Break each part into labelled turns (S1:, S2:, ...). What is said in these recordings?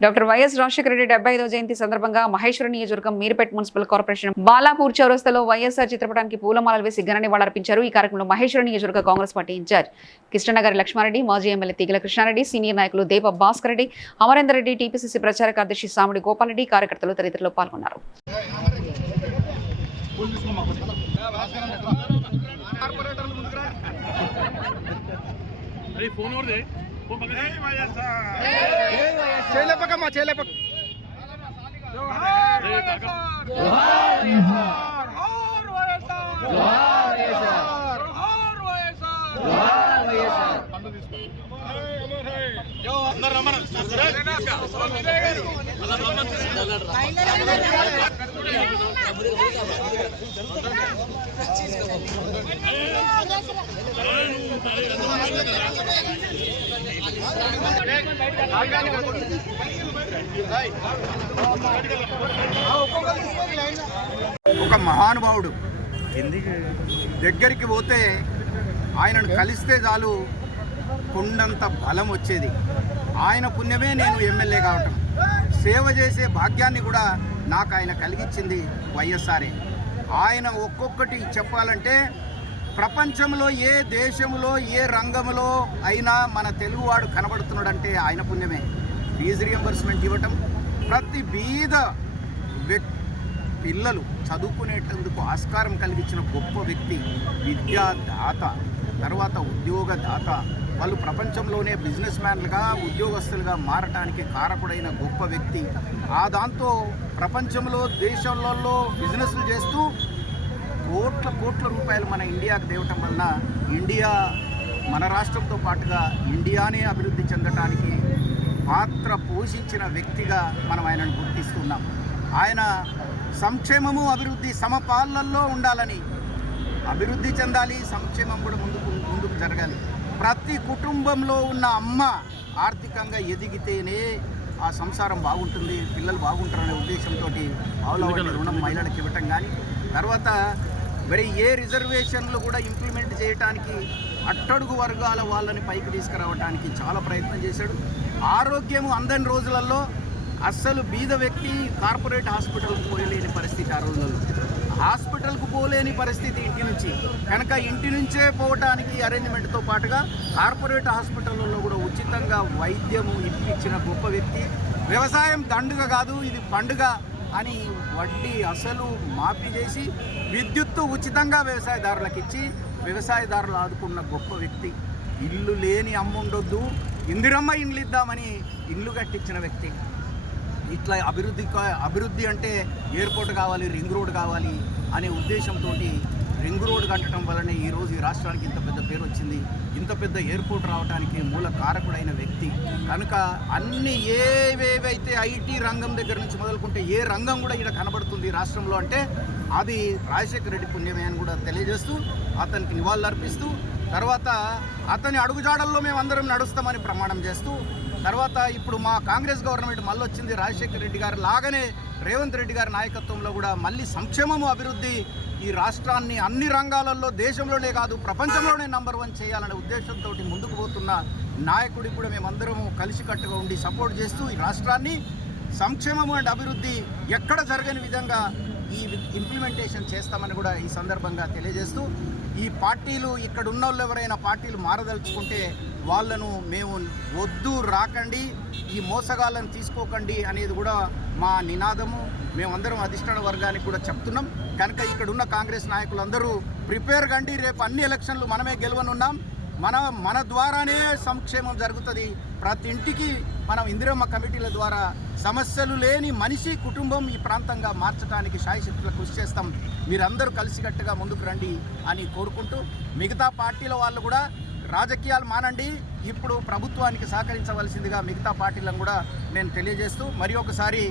S1: Doctor YS Rajasekhara Reddy డెబ్బై ఐదో జయంతి సందర్భంగా మహేశ్వర నియోజకవర్గం మీర్పేట్ మున్సిపల్ కార్పొరేషన్ బాలాపూర్ చౌరస్తాలో వైఎస్ఆర్ చిత్రపటానికి పూలమాలలు వేసి ఘన నివాళులర్పించారు ఈ కార్యక్రమంలో మహేశ్వర నియోజకవర్గ Congress party in charge Krishnanagar Lakshmareddy మాజీ ఎమ్మెల్యే తీగల కృష్ణారెడ్డి సీనియర్ నాయకులు దేవ భాస్కర్ రెడ్డి అమరేందర్ రెడ్డి టీపీసీసీ ప్రచార కార్యదర్శి సాముడి గోపాలరెడ్డి కార్యకర్తలు తదితరులు పాల్గొన్నారు.
S2: అరే ఫోన్
S3: చేయలేపకమ్మా చేయలేపక
S2: అందరు సరే?
S3: ఒక మహానుభావుడు దగ్గరికి పోతే ఆయనను కలిస్తే చాలు కొండంత బలం వచ్చేది. ఆయన పుణ్యమే నేను ఎమ్మెల్యే కావటం. సేవ చేసే భాగ్యాన్ని కూడా నాకు ఆయన కలిగించింది వైఎస్ఆర్ఏ. ఆయన ఒక్కొక్కటి చెప్పాలంటే ప్రపంచంలో ఏ దేశంలో ఏ రంగంలో అయినా మన తెలుగువాడు కనబడుతున్నాడంటే ఆయన పుణ్యమే. ఫీజు రియంబర్స్మెంట్ ఇవ్వటం ప్రతి బీద వ్యక్తి పిల్లలు చదువుకునేటందుకు ఆస్కారం కలిగించిన గొప్ప వ్యక్తి విద్యాదాత తర్వాత ఉద్యోగదాత. వాళ్ళు ప్రపంచంలోనే బిజినెస్ మ్యాన్లుగా ఉద్యోగస్తులుగా మారటానికి కారకుడైన గొప్ప వ్యక్తి. ఆ దాంతో ప్రపంచంలో దేశాలలో బిజినెస్లు చేస్తూ కోట్ల కోట్ల రూపాయలు మన ఇండియాకు తేవటం వలన ఇండియా మన రాష్ట్రంతో పాటుగా ఇండియానే అభివృద్ధి చెందటానికి పాత్ర పోషించిన వ్యక్తిగా మనం ఆయనను గుర్తిస్తున్నాం. ఆయన సంక్షేమము అభివృద్ధి సమపాలల్లో ఉండాలని అభివృద్ధి చెందాలి సంక్షేమం కూడా ముందుకు ముందుకు జరగాలి. ప్రతి కుటుంబంలో ఉన్న అమ్మ ఆర్థికంగా ఎదిగితేనే ఆ సంసారం బాగుంటుంది పిల్లలు బాగుంటారనే ఉద్దేశంతో ఆవుల రుణం మహిళలకు ఇవ్వటం కానీ తర్వాత మరి ఏ రిజర్వేషన్లు కూడా ఇంప్లిమెంట్ చేయడానికి అట్టడుగు వర్గాల వాళ్ళని పైకి తీసుకురావడానికి చాలా ప్రయత్నం చేశాడు. ఆరోగ్యము అందని రోజులలో అస్సలు బీద వ్యక్తి కార్పొరేట్ హాస్పిటల్కి పోయలేని పరిస్థితి ఆ రోజులలో. హాస్పిటల్కు పోలేని పరిస్థితి ఇంటి నుంచి. కనుక ఇంటి నుంచే పోవటానికి అరేంజ్మెంట్తో పాటుగా కార్పొరేట్ హాస్పిటల్లో కూడా ఉచితంగా వైద్యము ఇప్పించిన గొప్ప వ్యక్తి. వ్యవసాయం దండుగ కాదు ఇది పండుగ. అని వడ్డీ అసలు మాఫీ చేసి విద్యుత్తు ఉచితంగా వ్యవసాయదారులకు ఇచ్చి వ్యవసాయదారులు ఆదుకున్న గొప్ప వ్యక్తి. ఇల్లు లేని అమ్ముండొద్దు. ఇందిరమ్మ ఇండ్లు ఇద్దామని ఇల్లు కట్టించిన వ్యక్తి. ఇట్లా అభివృద్ధి అభివృద్ధి అంటే ఎయిర్పోర్ట్ కావాలి రింగ్ రోడ్ కావాలి అనే ఉద్దేశంతో కట్టడం వలనే ఈరోజు ఈ రాష్ట్రానికి ఇంత పెద్ద పేరు వచ్చింది. ఇంత పెద్ద ఎయిర్పోర్ట్ రావడానికి మూల కారకుడైన వ్యక్తి. కనుక అన్ని ఏవేవైతే ఐటీ రంగం దగ్గర నుంచి మొదలుకుంటే ఏ రంగం కూడా ఇక్కడ కనబడుతుంది ఈ రాష్ట్రంలో అంటే అది రాజశేఖర రెడ్డి పుణ్యమే అని కూడా తెలియజేస్తూ అతనికి నివాళులు అర్పిస్తూ తర్వాత అతని అడుగుజాడల్లో మేము అందరం నడుస్తామని ప్రమాణం చేస్తూ తర్వాత ఇప్పుడు మా కాంగ్రెస్ గవర్నమెంట్ మళ్ళీ వచ్చింది రాజశేఖర రెడ్డి గారు. లాగానే రేవంత్ రెడ్డి గారి నాయకత్వంలో కూడా మళ్ళీ సంక్షేమము అభివృద్ధి ఈ రాష్ట్రాన్ని అన్ని రంగాలలో దేశంలోనే కాదు ప్రపంచంలోనే నంబర్ వన్ చేయాలనే ఉద్దేశంతో ముందుకు పోతున్న నాయకుడికి కూడా మేమందరము కలిసికట్టుగా ఉండి సపోర్ట్ చేస్తూ ఈ రాష్ట్రాన్ని సంక్షేమము అండ్ అభివృద్ధి ఎక్కడ జరగని విధంగా ఈ ఇంప్లిమెంటేషన్ చేస్తామని కూడా ఈ సందర్భంగా తెలియజేస్తూ ఈ పార్టీలు ఇక్కడ ఉన్న వాళ్ళు ఎవరైనా పార్టీలు మారదలుచుకుంటే వాళ్ళను మేము వద్దు రాకండి ఈ మోసగాళ్ళను తీసుకోకండి అనేది కూడా మా నినాదము. మేమందరం అధిష్టాన వర్గానికి కూడా చెప్తున్నాం. కనుక ఇక్కడ ఉన్న కాంగ్రెస్ నాయకులందరూ ప్రిపేర్ కండి. రేపు అన్ని ఎలక్షన్లు మనమే గెలవనున్నాం. మన మన ద్వారానే సంక్షేమం జరుగుతుంది. ప్రతి ఇంటికి మనం ఇందిరమ్మ కమిటీల ద్వారా సమస్యలు లేని మనిషి కుటుంబం ఈ ప్రాంతంగా మార్చడానికి శాయశక్తులు కృషి చేస్తాం. మీరందరూ కలిసికట్టుగా ముందుకు రండి అని కోరుకుంటూ మిగతా పార్టీల వాళ్ళు కూడా రాజకీయాలు మానండి. ఇప్పుడు ప్రభుత్వానికి సహకరించవలసిందిగా మిగతా పార్టీలను కూడా నేను తెలియజేస్తూ మరి ఒకసారి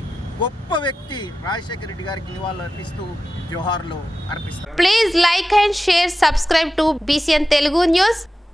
S3: గొప్ప వ్యక్తి రాజశేఖర రెడ్డి గారికి నివాళులు అర్పిస్తూ జోహార్లు అర్పిస్తారు
S4: please like and share subscribe to BCN Telugu news